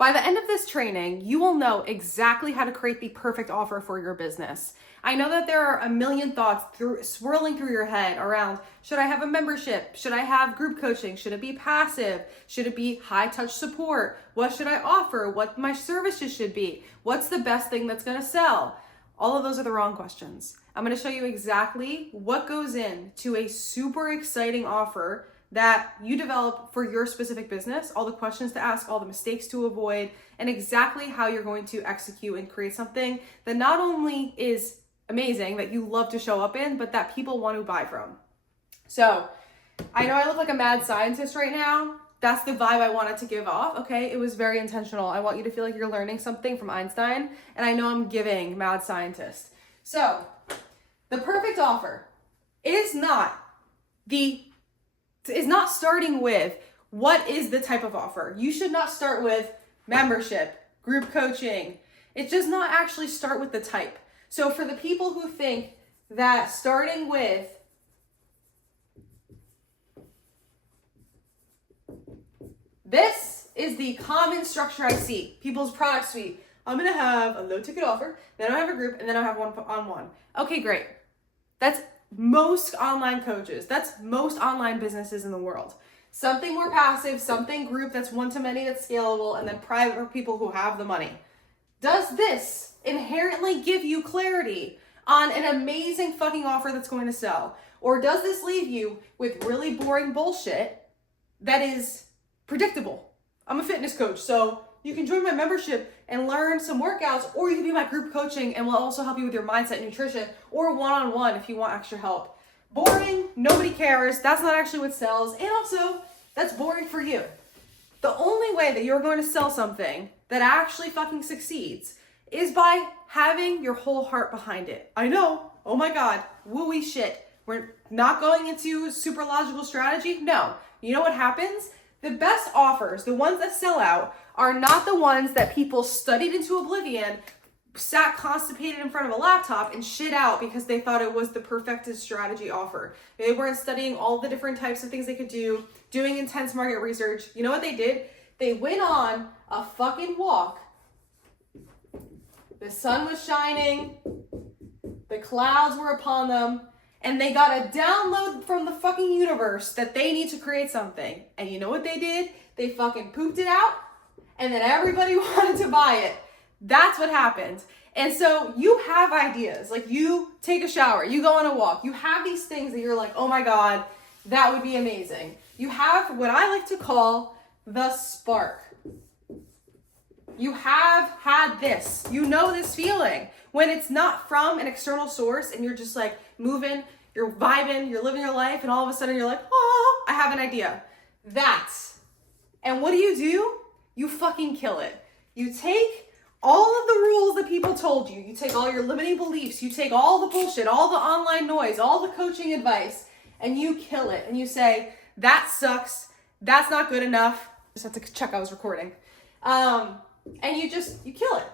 By the end of this training, you will know exactly how to create the perfect offer for your business. I know that there are a million thoughts swirling through your head around, should I have a membership? Should I have group coaching? Should it be passive? Should it be high touch support? What should I offer? What my services should be? What's the best thing that's gonna sell? All of those are the wrong questions. I'm gonna show you exactly what goes into a super exciting offer that you develop for your specific business, all the questions to ask, all the mistakes to avoid, and exactly how you're going to execute and create something that not only is amazing, that you love to show up in, but that people want to buy from. So I know I look like a mad scientist right now. That's the vibe I wanted to give off, okay? It was very intentional. I want you to feel like you're learning something from Einstein, and I know I'm giving mad scientist. So the perfect offer is not starting with what is the type of offer. You should not start with membership, group coaching. It does not actually start with the type. So for the people who think that starting with this is the common structure I see, people's product suite. I'm gonna have a low ticket offer, then I have a group, and then I have one-on-one. Okay, great. That's most online coaches. That's most online businesses in the world. Something more passive, something group that's one-to-many that's scalable, and then private for people who have the money. Does this inherently give you clarity on an amazing fucking offer that's going to sell? Or does this leave you with really boring bullshit that is predictable? I'm a fitness coach, so you can join my membership and learn some workouts, or you can be my group coaching and we'll also help you with your mindset, nutrition, or one-on-one if you want extra help. Boring, nobody cares, that's not actually what sells, and also, that's boring for you. The only way that you're going to sell something that actually fucking succeeds is by having your whole heart behind it. I know, oh my God, wooey shit. We're not going into super logical strategy. No, you know what happens? The best offers, the ones that sell out, are not the ones that people studied into oblivion, sat constipated in front of a laptop and shit out because they thought it was the perfected strategy offer. They weren't studying all the different types of things they could do, doing intense market research. You know what they did? They went on a fucking walk. The sun was shining, the clouds were upon them, and they got a download from the fucking universe that they need to create something. And you know what they did? They fucking pooped it out, and then everybody wanted to buy it. That's what happened. And so you have ideas, like you take a shower, you go on a walk, you have these things that you're like, oh my God, that would be amazing. You have what I like to call the spark. You have had this, you know this feeling when it's not from an external source and you're just like moving, you're vibing, you're living your life, and all of a sudden you're like, oh, I have an idea. And what do? You fucking kill it. You take all of the rules that people told you. You take all your limiting beliefs. You take all the bullshit, all the online noise, all the coaching advice, and you kill it. And you say, that sucks. That's not good enough. Just have to check I was recording. And you kill it.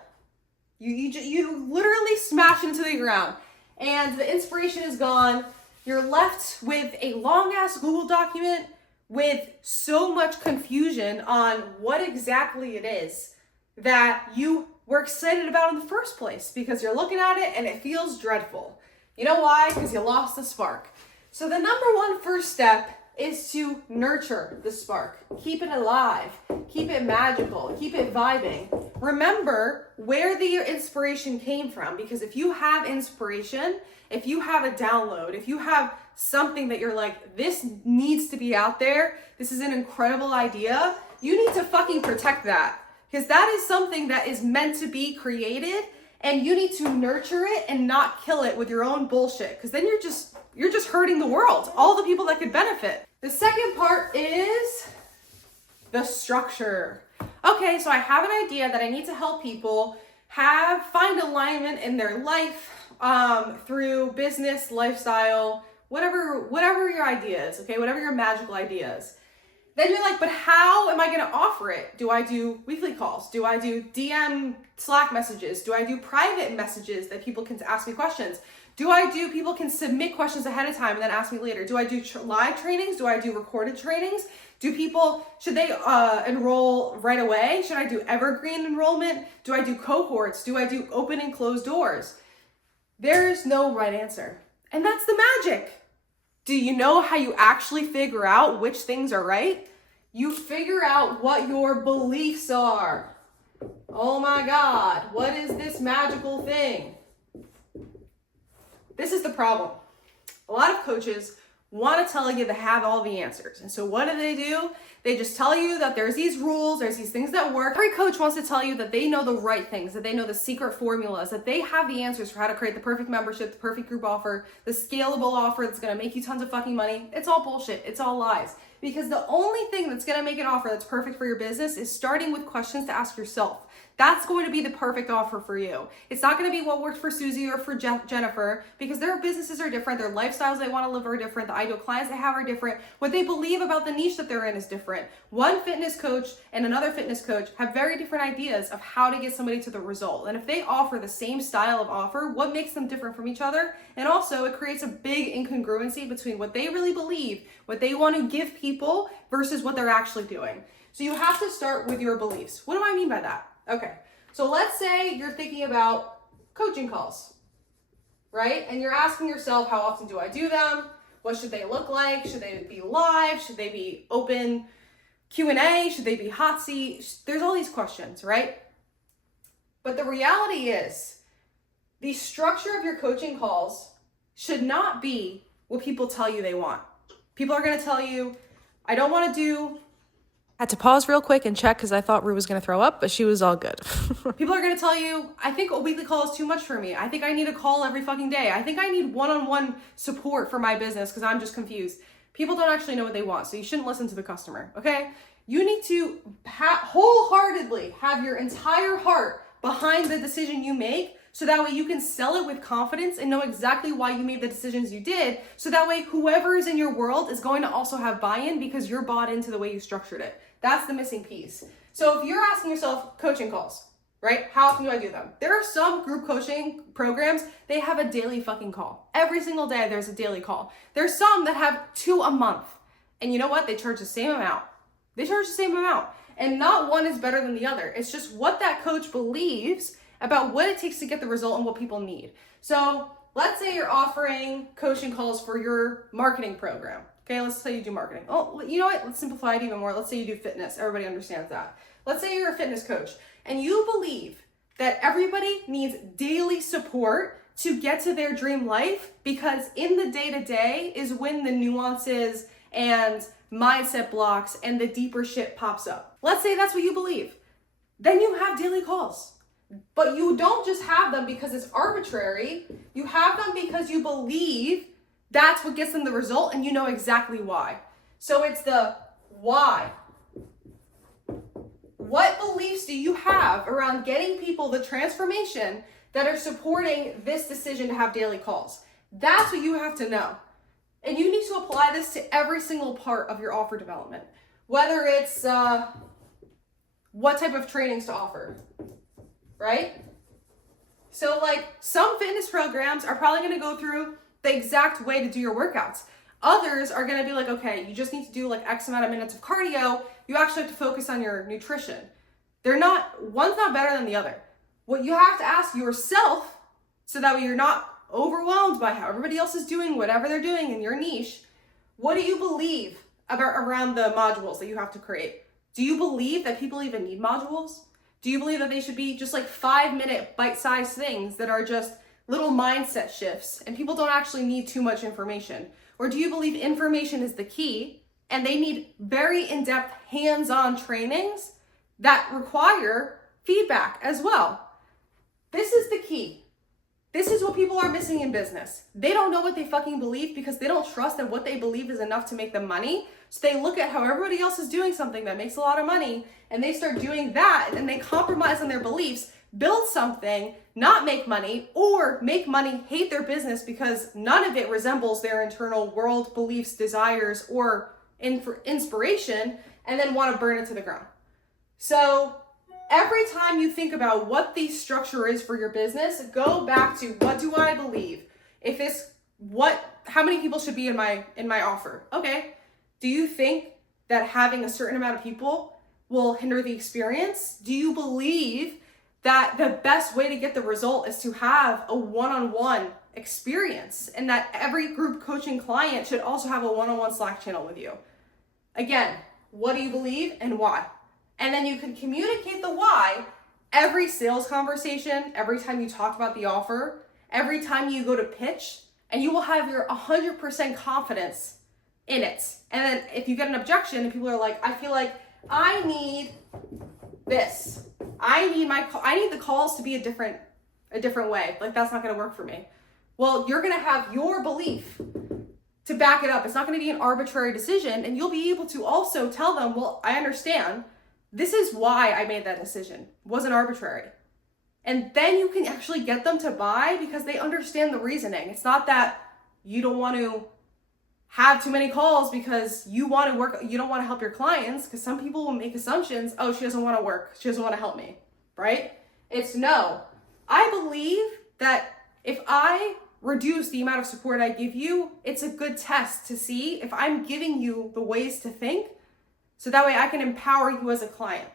You literally smash into the ground. And the inspiration is gone. You're left with a long ass Google document with so much confusion on what exactly it is that you were excited about in the first place, because you're looking at it and it feels dreadful. You know why? Because you lost the spark. So the number one first step is to nurture the spark. Keep it alive. Keep it magical. Keep it vibing. Remember where the inspiration came from, because if you have inspiration, if you have a download, if you have something that you're like, this needs to be out there, this is an incredible idea, you need to fucking protect that. Because that is something that is meant to be created, and you need to nurture it and not kill it with your own bullshit. Because then you're just hurting the world, all the people that could benefit. The second part is the structure. Okay, so I have an idea that I need to help people find alignment in their life through business, lifestyle, whatever your idea is, okay, whatever your magical idea is. Then you're like, but how am I going to offer it? Do I do weekly calls? Do I do DM Slack messages? Do I do private messages that people can ask me questions? People can submit questions ahead of time and then ask me later? Do I do live trainings? Do I do recorded trainings? Should they enroll right away? Should I do evergreen enrollment? Do I do cohorts? Do I do open and closed doors? There's no right answer. And that's the magic. Do you know how you actually figure out which things are right? You figure out what your beliefs are. Oh my God, what is this magical thing? This is the problem. A lot of coaches want to tell you they have all the answers. And so what do? They just tell you that there's these rules, there's these things that work. Every coach wants to tell you that they know the right things, that they know the secret formulas, that they have the answers for how to create the perfect membership, the perfect group offer, the scalable offer that's going to make you tons of fucking money. It's all bullshit. It's all lies. Because the only thing that's going to make an offer that's perfect for your business is starting with questions to ask yourself. That's going to be the perfect offer for you. It's not going to be what worked for Susie or for Jennifer, because their businesses are different. Their lifestyles they want to live are different. The ideal clients they have are different. What they believe about the niche that they're in is different. One fitness coach and another fitness coach have very different ideas of how to get somebody to the result. And if they offer the same style of offer, what makes them different from each other? And also it creates a big incongruency between what they really believe, what they want to give people versus what they're actually doing. So you have to start with your beliefs. What do I mean by that? Okay, so let's say you're thinking about coaching calls, right? And you're asking yourself, how often do I do them? What should they look like? Should they be live? Should they be open Q&A? Should they be hot seat? There's all these questions, right? But the reality is, the structure of your coaching calls should not be what people tell you they want. People are gonna tell you, I don't wanna do... I had to pause real quick and check because I thought Rue was going to throw up, but she was all good. People are going to tell you, I think a weekly call is too much for me. I think I need a call every fucking day. I think I need one-on-one support for my business because I'm just confused. People don't actually know what they want, so you shouldn't listen to the customer, okay? You need to wholeheartedly have your entire heart behind the decision you make, so that way you can sell it with confidence and know exactly why you made the decisions you did. So that way whoever is in your world is going to also have buy-in because you're bought into the way you structured it. That's the missing piece. So if you're asking yourself coaching calls, right? How often do I do them? There are some group coaching programs, they have a daily fucking call. Every single day there's a daily call. There's some that have 2 a month. And you know what? They charge the same amount. They charge the same amount. And not one is better than the other. It's just what that coach believes about what it takes to get the result and what people need. So let's say you're offering coaching calls for your marketing program. Okay, let's say you do marketing. Oh, you know what? Let's simplify it even more. Let's say you do fitness. Everybody understands that. Let's say you're a fitness coach and you believe that everybody needs daily support to get to their dream life, because in the day-to-day is when the nuances and mindset blocks and the deeper shit pops up. Let's say that's what you believe. Then you have daily calls. But you don't just have them because it's arbitrary. You have them because you believe that's what gets them the result and you know exactly why. So it's the why. What beliefs do you have around getting people the transformation that are supporting this decision to have daily calls? That's what you have to know. And you need to apply this to every single part of your offer development. Whether it's what type of trainings to offer, right? So like some fitness programs are probably going to go through the exact way to do your workouts. Others are going to be like, okay, you just need to do like X amount of minutes of cardio. You actually have to focus on your nutrition. One's not better than the other. What you have to ask yourself, so that way you're not overwhelmed by how everybody else is doing whatever they're doing in your niche. What do you believe around the modules that you have to create? Do you believe that people even need modules? Do you believe that they should be just like 5-minute bite-sized things that are just little mindset shifts and people don't actually need too much information? Or do you believe information is the key and they need very in-depth hands-on trainings that require feedback as well? This is the key. This is what people are missing in business. They don't know what they fucking believe because they don't trust that what they believe is enough to make them money. So they look at how everybody else is doing something that makes a lot of money and they start doing that, and then they compromise on their beliefs, build something, not make money, or make money, hate their business because none of it resembles their internal world, beliefs, desires, or inspiration and then want to burn it to the ground. So every time you think about what the structure is for your business, go back to, what do I believe? If it's how many people should be in my offer? Okay. Do you think that having a certain amount of people will hinder the experience? Do you believe that the best way to get the result is to have a one-on-one experience, and that every group coaching client should also have a one-on-one Slack channel with you? Again, what do you believe and why? And then you can communicate the why every sales conversation, every time you talk about the offer, every time you go to pitch, and you will have your 100% confidence in it. And then if you get an objection and people are like, I feel like I need this. I need the calls to be a different way. Like, that's not going to work for me. Well, you're going to have your belief to back it up. It's not going to be an arbitrary decision, and you'll be able to also tell them, well, I understand. This is why I made that decision. It wasn't arbitrary. And then you can actually get them to buy because they understand the reasoning. It's not that you don't want to have too many calls because you want to work, you don't want to help your clients, because some people will make assumptions, oh, she doesn't want to work, she doesn't want to help me, right? It's no. I believe that if I reduce the amount of support I give you, it's a good test to see if I'm giving you the ways to think, so that way I can empower you as a client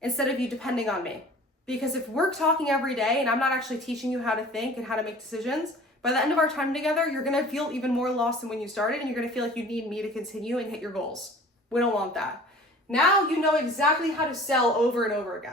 instead of you depending on me. Because if we're talking every day and I'm not actually teaching you how to think and how to make decisions, by the end of our time together, you're going to feel even more lost than when you started, and you're going to feel like you need me to continue and hit your goals. We don't want that. Now you know exactly how to sell over and over again.